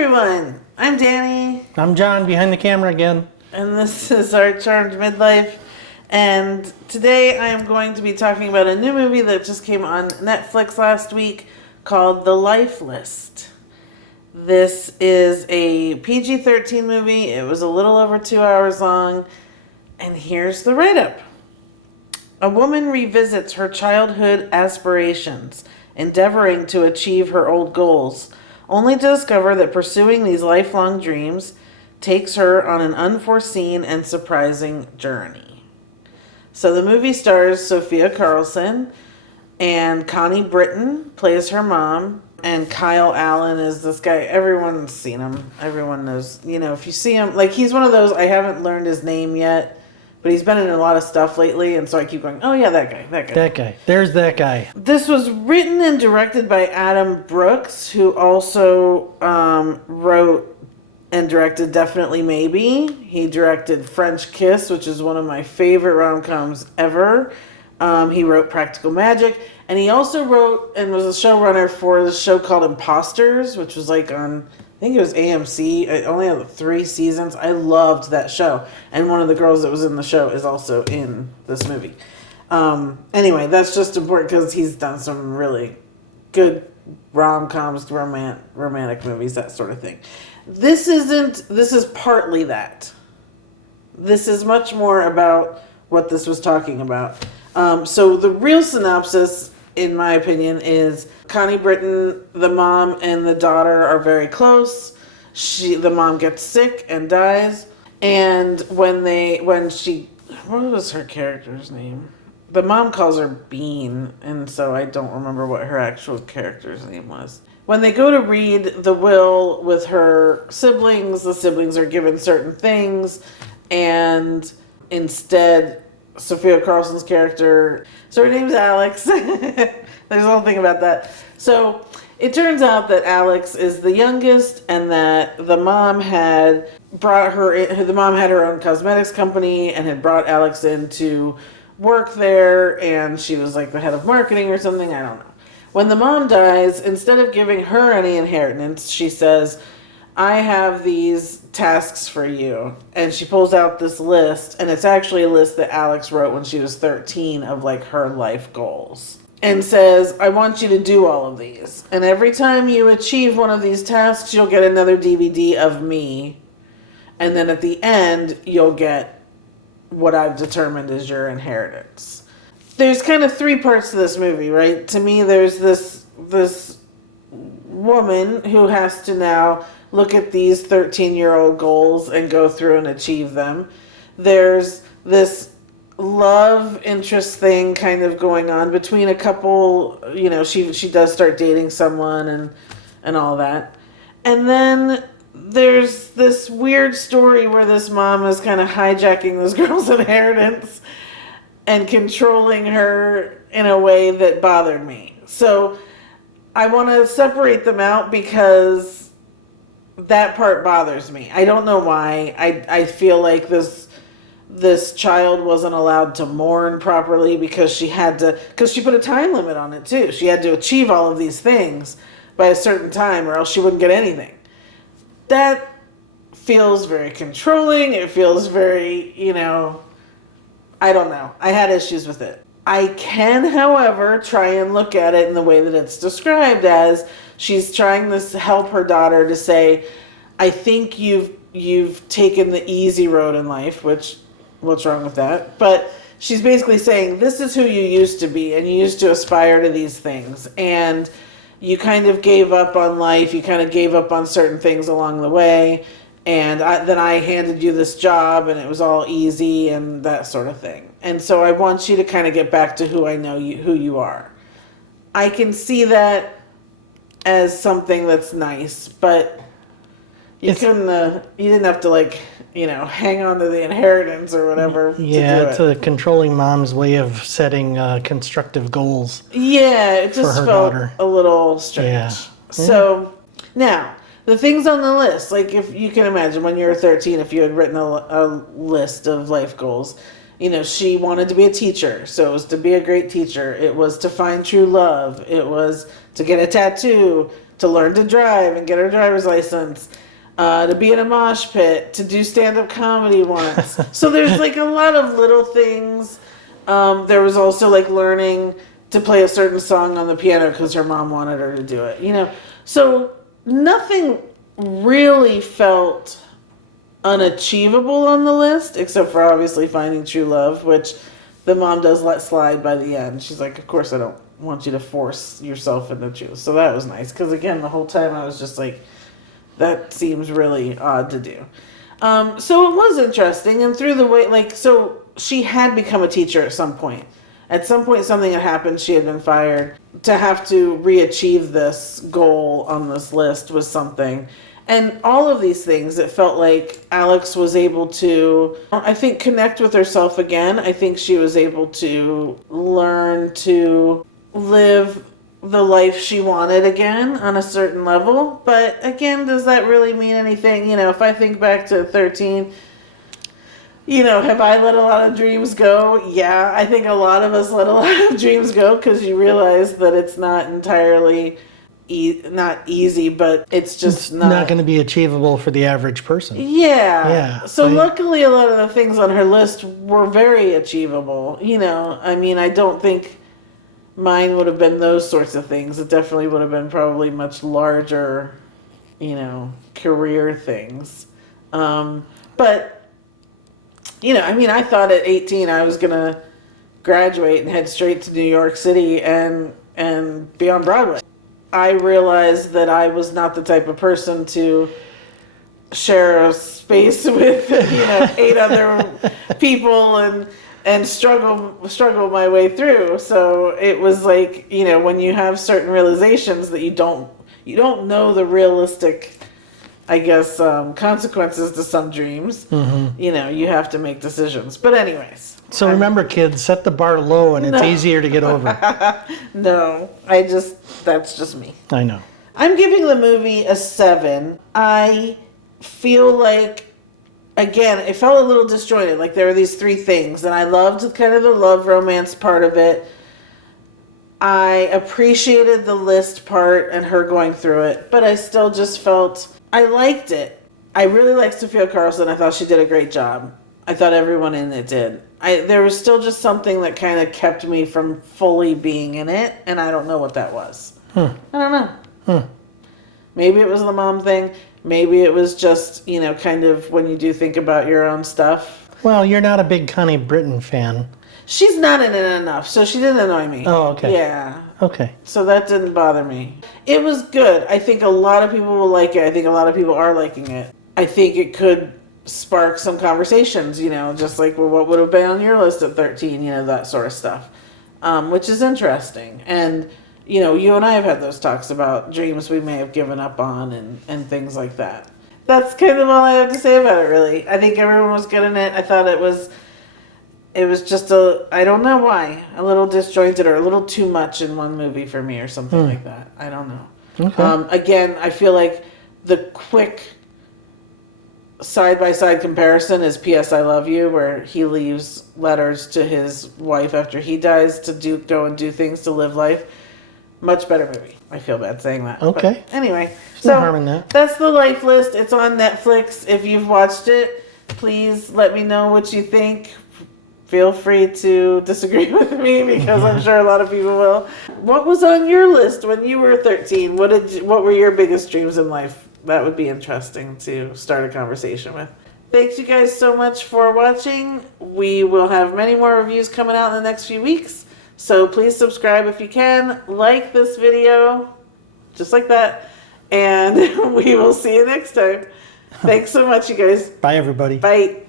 everyone. I'm Danny. I'm John, behind the camera again. And this is our Charmed Midlife. And today I am going to be talking about a new movie that just came on Netflix last week called The Life List. This is a PG-13 movie. It was a little over 2 hours long. And here's the write-up. A woman revisits her childhood aspirations, endeavoring to achieve her old goals, only to discover that pursuing these lifelong dreams takes her on an unforeseen and surprising journey. So the movie stars Sophia Carlson, and Connie Britton plays her mom, and Kyle Allen is this guy. Everyone's seen him. Everyone knows. You know, if you see him, like, he's one of those, I haven't learned his name yet, but he's been in a lot of stuff lately, and so I keep going, oh yeah, that guy. There's that guy. This was written and directed by Adam Brooks, who also wrote and directed Definitely Maybe. He directed French Kiss, which is one of my favorite rom-coms ever. He wrote Practical Magic, and he also wrote and was a showrunner for the show called Imposters, which was like on, I think it was AMC. It only had 3 seasons. I loved that show. And one of the girls that was in the show is also in this movie. Anyway, that's just important because he's done some really good rom-coms, romantic movies, that sort of thing. This is partly that. This is much more about what this was talking about. So the real synopsis, in my opinion, is Connie Britton, the mom and the daughter are very close. The mom gets sick and dies. And what was her character's name? The mom calls her Bean, and so I don't remember what her actual character's name was. When they go to read the will with her siblings, the siblings are given certain things, and instead, Sophia Carlson's character, so her name's Alex. There's a whole thing about that. So it turns out that Alex is the youngest, and that the mom had her own cosmetics company and had brought Alex in to work there, and she was like the head of marketing or something, I don't know. When the mom dies, instead of giving her any inheritance, she says, I have these tasks for you. And she pulls out this list, and it's actually a list that Alex wrote when she was 13 of like her life goals. And says, I want you to do all of these. And every time you achieve one of these tasks, you'll get another DVD of me. And then at the end, you'll get what I've determined is your inheritance. There's kind of 3 parts to this movie, right? To me, there's this woman who has to now look at these 13-year-old goals and go through and achieve them. There's this love interest thing kind of going on between a couple. You know, she does start dating someone and all that. And then there's this weird story where this mom is kind of hijacking this girl's inheritance and controlling her in a way that bothered me. So I want to separate them out because that part bothers me. I don't know why. I feel like this child wasn't allowed to mourn properly because she put a time limit on it too. She had to achieve all of these things by a certain time or else she wouldn't get anything. That feels very controlling. It feels very, I don't know. I had issues with it. I can, however, try and look at it in the way that it's described as she's trying to help her daughter to say, I think you've taken the easy road in life, which, what's wrong with that? But she's basically saying, this is who you used to be, and you used to aspire to these things. And you kind of gave up on life. You kind of gave up on certain things along the way. And then I handed you this job, and it was all easy and that sort of thing. And so I want you to kind of get back to who I know who you are. I can see that as something that's nice, but you didn't have to hang on to the inheritance or whatever. Yeah, it's a controlling mom's way of setting constructive goals. Yeah, it just felt daughter. A little strange. Yeah. So now, the things on the list, like if you can imagine when you were 13, if you had written a list of life goals, You know, she wanted to be a teacher, so it was to be a great teacher. It was to find true love. It was to get a tattoo, to learn to drive and get her driver's license, to be in a mosh pit, to do stand-up comedy once. So there's like a lot of little things. There was also like learning to play a certain song on the piano because her mom wanted her to do it, you know. So nothing really felt unachievable on the list, except for obviously finding true love, which the mom does let slide by the end. She's like, of course I don't want you to force yourself into truth. So that was nice, because again, the whole time I was just like, that seems really odd to do. So it was interesting, and through the way, like, so she had become a teacher at some point. At some point, something had happened. She had been fired. To have to re-achieve this goal on this list was something. And all of these things, it felt like Alex was able to, I think, connect with herself again. I think she was able to learn to live the life she wanted again on a certain level. But again, does that really mean anything? You know, if I think back to 13, you know, have I let a lot of dreams go? Yeah, I think a lot of us let a lot of dreams go, because you realize that it's not entirely not easy, but it's just not going to be achievable for the average person. Yeah. So luckily, a lot of the things on her list were very achievable. You know, I mean, I don't think mine would have been those sorts of things. It definitely would have been probably much larger, you know, career things. But you know, I mean, I thought at 18 I was going to graduate and head straight to New York City and be on Broadway. I realized that I was not the type of person to share a space with, you know, 8 other people and struggle my way through. So it was like, you know, when you have certain realizations that you don't know the realistic, I guess, consequences to some dreams, you know, you have to make decisions. But anyways. So remember, kids, set the bar low and it's easier to get over. No, that's just me. I know. I'm giving the movie a 7. I feel like, again, it felt a little disjointed. Like there were these 3 things, and I loved kind of the love romance part of it. I appreciated the list part and her going through it, but I still just felt I liked it. I really liked Sophia Carlson. I thought she did a great job. I thought everyone in it did. There was still just something that kind of kept me from fully being in it, and I don't know what that was. I don't know. Maybe it was the mom thing. Maybe it was just, you know, kind of when you do think about your own stuff. Well, you're not a big Connie Britton fan. She's not in it enough, so she didn't annoy me. Oh, okay. Yeah. Okay. So that didn't bother me. It was good. I think a lot of people will like it. I think a lot of people are liking it. I think it could spark some conversations, you know, just like, well, what would have been on your list at 13, you know, that sort of stuff, which is interesting. And, you know, you and I have had those talks about dreams we may have given up on and things like that. That's kind of all I have to say about it, really. I think everyone was good in it. I thought it was just I don't know why, a little disjointed or a little too much in one movie for me or something like that. I don't know. Okay. Again, I feel like the quick side-by-side comparison is P.S. I Love You, where he leaves letters to his wife after he dies to go and do things to live life. Much better movie. I feel bad saying that. Okay. But anyway, no harm in that. That's The Life List. It's on Netflix. If you've watched it, please let me know what you think. Feel free to disagree with me, because I'm sure a lot of people will. What was on your list when you were 13? What were your biggest dreams in life? That would be interesting to start a conversation with. Thanks you guys so much for watching. We will have many more reviews coming out in the next few weeks. So please subscribe if you can. Like this video, just like that. And we will see you next time. Thanks so much, you guys. Bye, everybody. Bye.